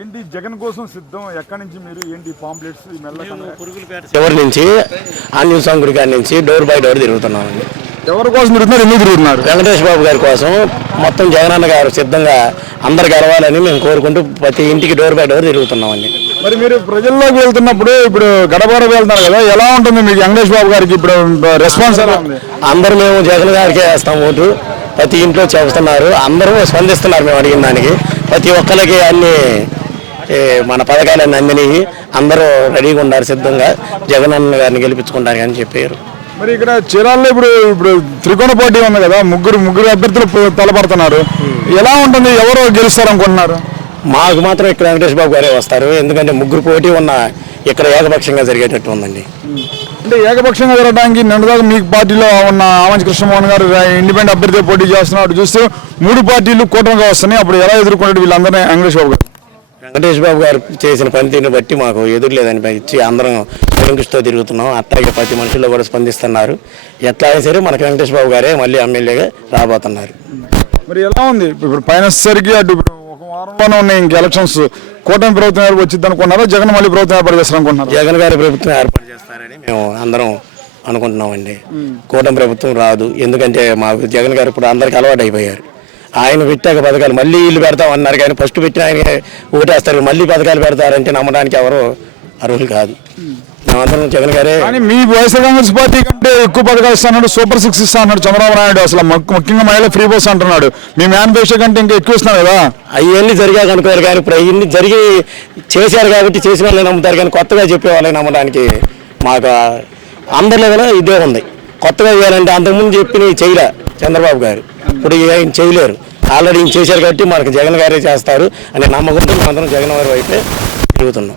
ఏంటి జగన్ కోసం సిద్ధం ఎక్కడి నుంచి మీరు ఏంటి పాంప్లెట్స్ ఈ ఎవరి నుంచి ఆంజనేయ స్వామి గుడి కాడి నుంచి డోర్ బై డోర్ తిరుగుతున్నామండి. ఎవరి కోసం తిరుగుతున్నారు, ఎందుకు తిరుగుతున్నారు? వెంకటేష్ బాబు గారి కోసం మొత్తం జగనన్న గారు సిద్ధంగా అందరు గెలవాలని మేము కోరుకుంటూ ప్రతి ఇంటికి డోర్ బై డోర్ తిరుగుతున్నామండి. మరి మీరు ప్రజల్లోకి వెళ్తున్నప్పుడు ఇప్పుడు గడపడ వెళ్తున్నారు కదా, ఎలా ఉంటుంది మీకు వెంకటేష్ బాబు గారికి ఇప్పుడు రెస్పాన్స్ ఎలా ఉంది? అందరూ మేము జగన్ గారికే వేస్తాం ఓటు. ప్రతి ఇంట్లో చెబుతున్నారు, అందరూ స్పందిస్తున్నారు. మేము అడిగిన దానికి ప్రతి ఒక్కరికి అన్ని మన పథకాలన్నీ అందినవి. అందరూ రెడీగా ఉన్నారు సిద్ధంగా జగనన్న గారిని గెలిపించుకుంటారు అని చెప్పారు. మరి ఇక్కడ చీరాల్లో ఇప్పుడు త్రికోణ పోటీ ఉంది కదా, ముగ్గురు అభ్యర్థులు తలపడుతున్నారు. ఎలా ఉంటుంది, ఎవరు గెలుస్తారు అనుకుంటున్నారు? మాకు మాత్రం ఇక్కడ వెంకటేష్ బాబు గారే వస్తారు. ఎందుకంటే ముగ్గురు పోటీ ఉన్న ఇక్కడ ఏకపక్షంగా జరిగేటట్టు ఉందండి. అంటే ఏకపక్షంగా జరగడానికి నిన్నదాకా మీ పార్టీలో ఉన్న ఆమంచి కృష్ణమోహన్ గారు ఇండిపెండెంట్ అభ్యర్థి పోటీ చేస్తున్నారు. చూస్తే 3 పార్టీలు కూటమిగా వస్తున్నాయి. అప్పుడు ఎలా ఎదుర్కొంటారు వీళ్ళందరినీ వెంకటేష్ బాబు గారు? వెంకటేష్ బాబు గారు చేసిన పనితీరుని బట్టి మాకు ఎదురులేదని ఇచ్చి అందరం వెంకటేష్తో తిరుగుతున్నాం. అట్లాగే ప్రతి మనుషుల్లో కూడా స్పందిస్తున్నారు. ఎట్లా అయినా సరే మనకు వెంకటేష్ బాబు గారే మళ్ళీ ఎమ్మెల్యేగా రాబోతున్నారు. మరి ఎలా ఉంది ఇప్పుడు పైనసరికి అటు ఇప్పుడు ఒక వారంలోనే ఉన్నాయి ఇంక ఎలక్షన్స్, కూటమి ప్రభుత్వం వచ్చింది అనుకున్నారా, జగన్ మళ్ళీ ప్రభుత్వం ఏర్పాటు చేస్తారు అనుకుంటున్నారు? జగన్ గారి ప్రభుత్వం ఏర్పాటు చేస్తారని మేము అందరం అనుకుంటున్నామండి. కూటమి ప్రభుత్వం రాదు. ఎందుకంటే మాకు జగన్ గారు ఇప్పుడు అందరికి అలవాటు అయిపోయారు. ఆయన పెట్టాక పథకాలు మళ్ళీ ఇల్లు పెడతాం అన్నారు, కానీ ఫస్ట్ పెట్టిన ఆయన ఓటేస్తారు. మళ్ళీ పథకాలు పెడతారంటే నమ్మడానికి ఎవరు అర్హులు కాదు. మేమందరం జగన్ గారే. కానీ మీ వైఎస్ఆర్ కాంగ్రెస్ పార్టీ కంటే ఎక్కువ పథకాలు ఇస్తాడు, సూపర్ 6 ఇస్తా అన్నాడు చంద్రబాబు నాయుడు. అసలు ముఖ్యంగా మహిళా ఫ్రీ బస్ అంటున్నాడు. మీ మేనిఫెస్టో కంటే ఇంకా ఎక్కువ ఇస్తున్నారు కదా. అవన్నీ జరిగాక అనుకోరు, కానీ ఇప్పుడు అవన్నీ జరిగి చేశారు కాబట్టి చేసిన వాళ్ళని నమ్ముతారు. కానీ కొత్తగా చెప్పే వాళ్ళని నమ్మడానికి మాకు అందరిలో కూడా ఇదే ఉంది. కొత్తగా చేయాలంటే అంతకుముందు చెప్పినవి చేయలే చంద్రబాబు గారు, ఇప్పుడు ఏం చేయలేరు. ఆల్రెడీ ఏం చేశారు కాబట్టి మనకు జగన్ గారే చేస్తారు అనే నమ్మకంతో మేమందరం జగన్ గారి వైపే తిరుగుతున్నాం.